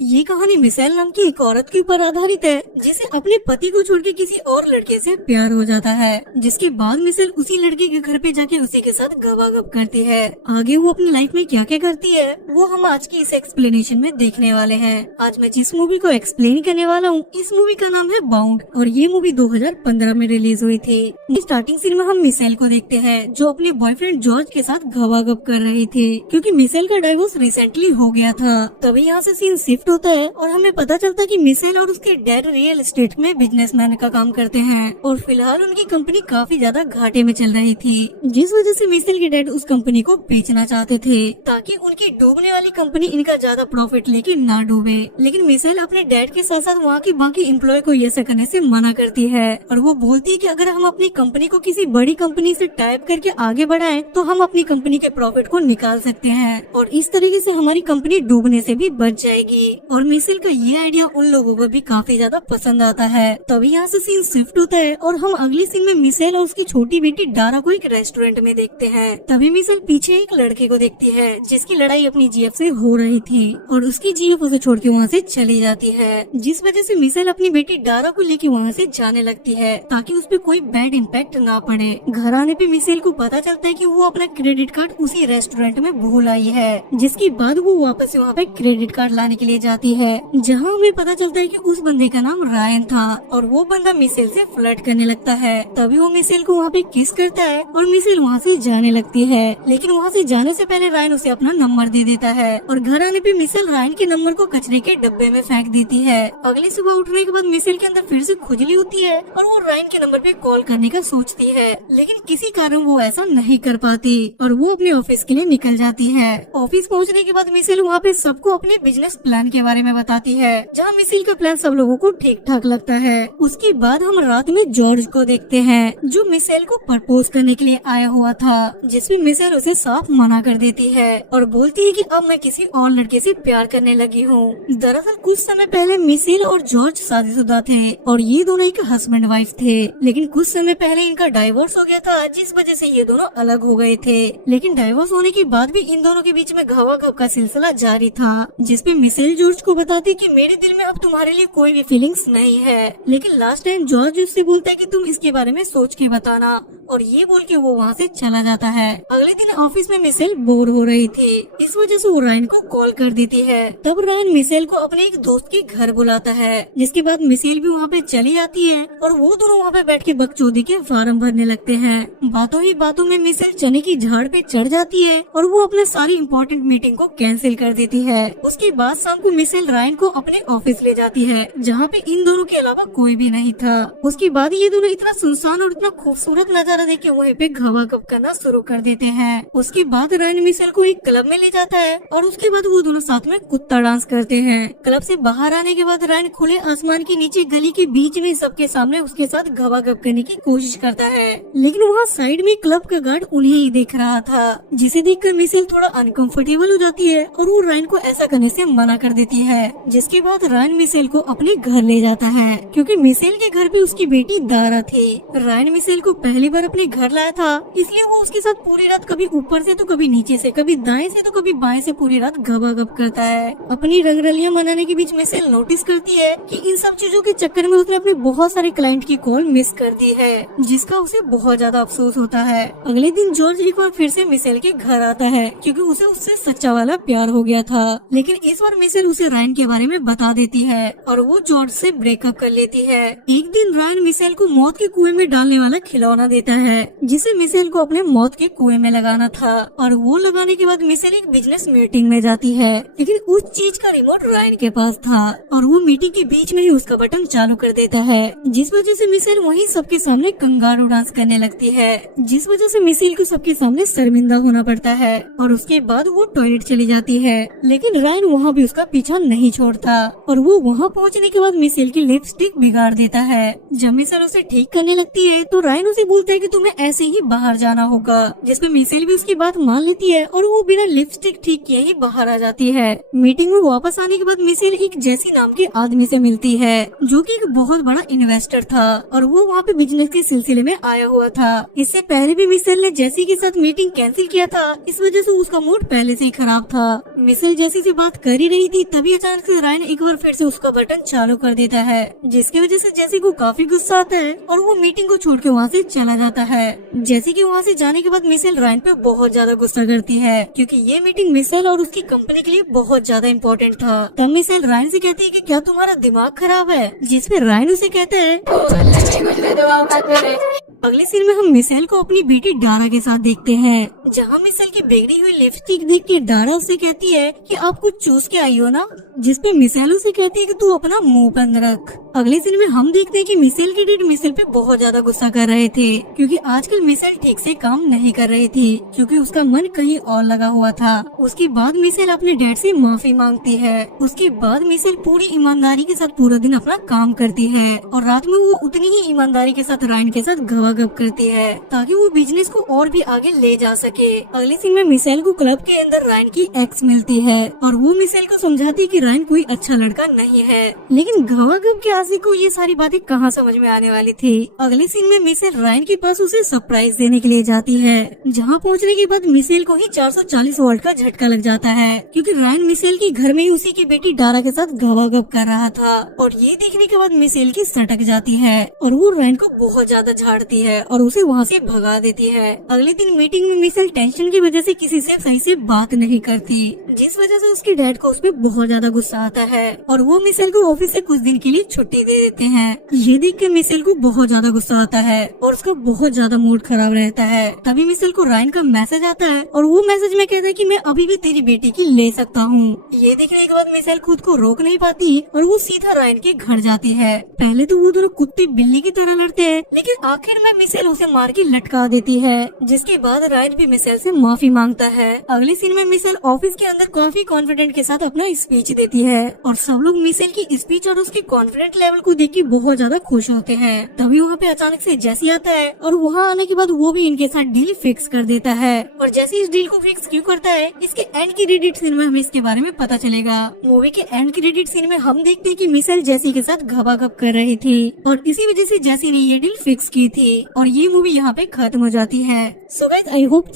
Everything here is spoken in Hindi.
ये कहानी मिसाइल नाम की एक औरत के ऊपर आधारित है जिसे अपने पति को छोड़ के किसी और लड़के से प्यार हो जाता है, जिसके बाद मिसाइल उसी लड़के के घर पे जाके उसी के साथ गवागप करती है। आगे वो अपनी लाइफ में क्या क्या करती है वो हम आज की इस एक्सप्लेनेशन में देखने वाले हैं। आज मैं जिस मूवी को एक्सप्लेन करने वाला हूँ इस मूवी का नाम है बाउंड और ये मूवी 2015 में रिलीज हुई थी। स्टार्टिंग सीन में हम मिसाइल को देखते हैं जो अपने बॉयफ्रेंड जॉर्ज के साथ गवागप कर रही थी क्योंकि मिसाइल का डाइवोर्स रिसेंटली हो गया था। तभी यहाँ से सीन शिफ्ट होता है और हमें पता चलता है कि मिसाइल और उसके डैड रियल एस्टेट में बिजनेसमैन का काम करते हैं और फिलहाल उनकी कंपनी काफी ज्यादा घाटे में चल रही थी, जिस वजह से मिसाइल के डैड उस कंपनी को बेचना चाहते थे ताकि उनकी डूबने वाली कंपनी इनका ज्यादा प्रॉफिट लेके ना डूबे। लेकिन मिसाइल अपने डैड के साथ साथ वहाँ की बाकी एम्प्लॉय को ये करने से मना करती है और वो बोलती है कि अगर हम अपनी कंपनी को किसी बड़ी कंपनी से टाइप करके आगे बढ़ाएं तो हम अपनी कंपनी के प्रॉफिट को निकाल सकते हैं और इस तरीके से हमारी कंपनी डूबने से भी बच जाएगी। और मिसाइल का ये आइडिया उन लोगों को भी काफी ज्यादा पसंद आता है। तभी यहाँ से सीन शिफ्ट होता है और हम अगले सीन में मिसाइल और उसकी छोटी बेटी डारा को एक रेस्टोरेंट में देखते हैं। तभी मिसाइल पीछे एक लड़के को देखती है जिसकी लड़ाई अपनी जीएफ से हो रही थी और उसकी जीएफ उसे छोड़ के वहाँ से चली जाती है, जिस वजह से मिसाइल अपनी बेटी डारा को लेके वहाँ से जाने लगती है ताकि उस पर कोई बैड इम्पैक्ट ना पड़े। घर आने पे मिसाइल को पता चलता है कि वो अपना क्रेडिट कार्ड उसी रेस्टोरेंट में भूल आई है, जिसके बाद वो वापस वहाँ पे क्रेडिट कार्ड लाने के लिए जाती है जहाँ हमें पता चलता है कि उस बंदे का नाम रायन था और वो बंदा मिसाइल से फ्लर्ट करने लगता है। तभी वो मिसाइल को वहाँ पे किस करता है और मिसाइल वहाँ से जाने लगती है, लेकिन वहाँ से जाने से पहले रायन उसे अपना नंबर दे देता है और घर आने पे मिसाइल रायन के नंबर को कचरे के डब्बे में फेंक देती है। अगली सुबह उठने के बाद मिसाइल के अंदर फिर से खुजली होती है और वो रायन के नंबर पे कॉल करने का सोचती है, लेकिन किसी कारण वो ऐसा नहीं कर पाती और वो अपने ऑफिस के लिए निकल जाती है। ऑफिस पहुँचने के बाद मिसाइल वहाँ पे सबको अपने बिजनेस प्लान के बारे में बताती है, जहाँ मिसाइल का प्लान सब लोगों को ठीक ठाक लगता है। उसके बाद हम रात में जॉर्ज को देखते हैं जो मिसाइल को प्रपोज करने के लिए आया हुआ था, जिसमें मिसाइल उसे साफ मना कर देती है और बोलती है कि अब मैं किसी और लड़के से प्यार करने लगी हूँ। दरअसल कुछ समय पहले मिसाइल और जॉर्ज शादीशुदा थे और ये दोनों एक हस्बैंड वाइफ थे, लेकिन कुछ समय पहले इनका डाइवोर्स हो गया था जिस वजह से ये दोनों अलग हो गए थे। लेकिन डाइवोर्स होने के बाद भी इन दोनों के बीच में घावाघाव का सिलसिला जारी था, जिसपे मिसाइल जॉर्ज को बताती कि मेरे दिल में अब तुम्हारे लिए कोई भी फीलिंग्स नहीं है। लेकिन लास्ट टाइम जॉर्ज उससे बोलता है कि तुम इसके बारे में सोच के बताना और ये बोल के वो वहाँ से चला जाता है। अगले दिन ऑफिस में मिसाइल बोर हो रही थी, इस वजह से वो रायन को कॉल कर देती है। तब रायन मिसाइल को अपने एक दोस्त के घर बुलाता है, जिसके बाद मिसाइल भी वहाँ पे चली जाती है और वो दोनों वहाँ पे बैठ के बकचोदी के फार्म भरने लगते हैं। बातों ही बातों में मिसाइल चने की झाड़ पे चढ़ जाती है और वो अपने सारी इम्पोर्टेंट मीटिंग को कैंसिल कर देती है। उसके बाद शाम को मिसाइल रायन को अपने ऑफिस ले जाती है जहाँ पे इन दोनों के अलावा कोई भी नहीं था। उसके बाद ये दोनों इतना सुनसान और इतना खूबसूरत नजारा देख के वहीं पे घावाघाव करना शुरू कर देते हैं। उसके बाद रायन मिसाइल को एक क्लब में ले जाता है और उसके बाद वो दोनों साथ में कुत्ता डांस करते हैं। क्लब से बाहर आने के बाद रायन खुले आसमान के नीचे गली के बीच में सबके सामने उसके साथ घावाघाव करने की कोशिश करता है, लेकिन वहाँ साइड में क्लब का गार्ड उन्हें ही देख रहा था, जिसे देखकर मिसाइल थोड़ा अनकंफर्टेबल हो जाती है और वो रायन को ऐसा करने से मना कर देती है। जिसके बाद रायन मिसाइल को अपने घर ले जाता है क्योंकि मिसाइल के घर पे उसकी बेटी दारा थी। रायन मिसाइल को पहली बार अपने घर लाया था, इसलिए वो उसके साथ पूरी रात कभी ऊपर से तो कभी नीचे से, कभी दाएं से तो कभी बाएं से पूरी रात घबाघब करता है। अपनी रंगरलियां मनाने के बीच मिसाइल नोटिस करती है कि इन सब चीजों के चक्कर में उसने अपने बहुत सारे क्लाइंट की कॉल मिस कर दी है, जिसका उसे बहुत ज्यादा अफसोस होता है। अगले दिन जॉर्ज एक बार फिर से मिसाइल के घर आता है क्योंकि उसे उससे सच्चा वाला प्यार हो गया था, लेकिन इस बार मिसाइल उसे रायन के बारे में बता देती है और वो जॉर्ज से ब्रेकअप कर लेती है। एक दिन रायन मिसाइल को मौत के कुएं में डालने वाला खिलौना देता है जिसे मिसाइल को अपने मौत के कुएं में लगाना था और वो लगाने के बाद मिसाइल एक बिजनेस मीटिंग में जाती है, लेकिन उस चीज का रिमोट रायन के पास था और वो मीटिंग के बीच में ही उसका बटन चालू कर देता है, जिस वजह से मिसाइल वहीं सबके सामने कंगारू डांस करने लगती है, जिस वजह से मिसाइल को सबके सामने शर्मिंदा होना पड़ता है और उसके बाद वो टॉयलेट चली जाती है। लेकिन रायन वहाँ भी उसका पीछा नहीं छोड़ता और वो वहाँ पहुँचने के बाद मिसाइल की लिपस्टिक बिगाड़ देता है। जब मिसाइल उसे ठीक करने लगती है तो रायन उसे बोलता है कि कि तुम्हें ऐसे ही बाहर जाना होगा, जिसपे मिसेल भी उसकी बात मान लेती है और वो बिना लिपस्टिक ठीक किए ही बाहर आ जाती है। मीटिंग में वापस आने के बाद मिसेल एक जेसी नाम के आदमी से मिलती है, जो कि एक बहुत बड़ा इन्वेस्टर था और वो वहाँ पे बिजनेस के सिलसिले में आया हुआ था। इससे पहले भी मिसेल ने जेसी के साथ मीटिंग कैंसिल किया था, इस वजह से उसका मूड पहले से ही खराब था। मिसेल जेसी से बात कर ही रही थी, तभी अचानक से रायन एक बार फिर से उसका बटन चालू कर देता है, जिसकी वजह से जेसी को काफी गुस्सा आता है और वो मीटिंग को छोड़ के वहाँ से चला जाता है। जेसी के वहाँ से जाने के बाद मिसेल रायन पे बहुत ज्यादा गुस्सा करती है, क्योंकि ये मीटिंग मिसेल और उसकी कंपनी के लिए बहुत ज्यादा इम्पोर्टेंट था। तब मिसेल रायन से कहती है कि क्या तुम्हारा दिमाग खराब है, जिसपे रायन उसे कहता है। अगले सीन में हम मिसेल को अपनी बेटी डारा के साथ देखते हैं, जहाँ मिसेल की बिगड़ी हुई लिपस्टिक देख के डारा उसे कहती है कि आप कुछ चूस के आई हो ना, जिसपे मिसेल उसे कहती है कि तू अपना मुंह बंद रख। अगले सीन में हम देखते हैं कि मिसेल के डैड मिसेल पे बहुत ज्यादा गुस्सा कर रहे थे, क्योंकि आजकल मिसेल ठीक से काम नहीं कर रही थी, क्योंकि उसका मन कहीं और लगा हुआ था। उसके बाद मिसेल अपने डैड से माफी मांगती है। उसके बाद मिसेल पूरी ईमानदारी के साथ पूरा दिन अपना काम करती है और रात में वो उतनी ही ईमानदारी के साथ रायन के साथ गवागप करती है, ताकि वो बिजनेस को और भी आगे ले जा सके। अगले सीन में मिसेल को क्लब के अंदर रायन की एक्स मिलती है और वो मिसेल को समझाती है कि रायन कोई अच्छा लड़का नहीं है, लेकिन गवागप के आशिक को ये सारी बातें कहाँ समझ में आने वाली थी। अगले सीन में मिसेल रायन के पास उसे सरप्राइज देने के लिए जाती है, जहाँ पहुँचने के बाद मिसेल को ही 440 वोल्ट का झटका लग जाता है, क्योंकि रायन मिसेल के घर में ही उसी की बेटी डारा के साथ गवागप कर रहा था। और ये देखने के बाद मिसेल की सटक जाती है और वो रायन को बहुत ज्यादा झाड़ती है और उसे वहाँ से भगा देती है। अगले दिन मीटिंग में मिसेल टेंशन की वजह से किसी से सही से बात नहीं करती, जिस वजह से उसके डैड को उस पर बहुत ज्यादा गुस्सा आता है और वो मिसेल को ऑफिस से कुछ दिन के लिए छुट्टी दे देते हैं। ये देख कर मिसेल को बहुत ज्यादा गुस्सा आता है और उसका बहुत ज्यादा मूड खराब रहता है। तभी मिसेल को रायन का मैसेज आता है और वो मैसेज में कहता है कि मैं अभी भी तेरी बेटी की ले सकता हूँ। ये देखने के बाद मिसेल खुद को रोक नहीं पाती और वो सीधा रायन के घर जाती है। पहले तो वो दोनों कुत्ते बिल्ली की तरह लड़ते हैं, लेकिन आखिर में मिसेल उसे मार के लटका देती है, जिसके बाद रायन भी मिसेल से माफी मांगता है। अगले सीन में मिसेल ऑफिस के अंदर काफी कॉन्फिडेंट के साथ अपना स्पीच देती है और सब लोग मिसेल की स्पीच और उसके कॉन्फिडेंट लेवल को देख के बहुत ज्यादा खुश होते हैं। तभी वहाँ पे अचानक से जेसी आता है और वहाँ आने के बाद वो भी इनके साथ डील फिक्स कर देता है। और जेसी इस डील को फिक्स क्यों करता है, इसके एंड क्रेडिट सीन में हमें इसके बारे में पता चलेगा। मूवी के एंड क्रेडिट सीन में हम देखते हैं कि मिसेल जेसी के साथ गवागप कर रही थी और इसी वजह से जेसी ने ये डील फिक्स की थी और ये मूवी यहाँ पे खत्म हो जाती है। So guys, I hope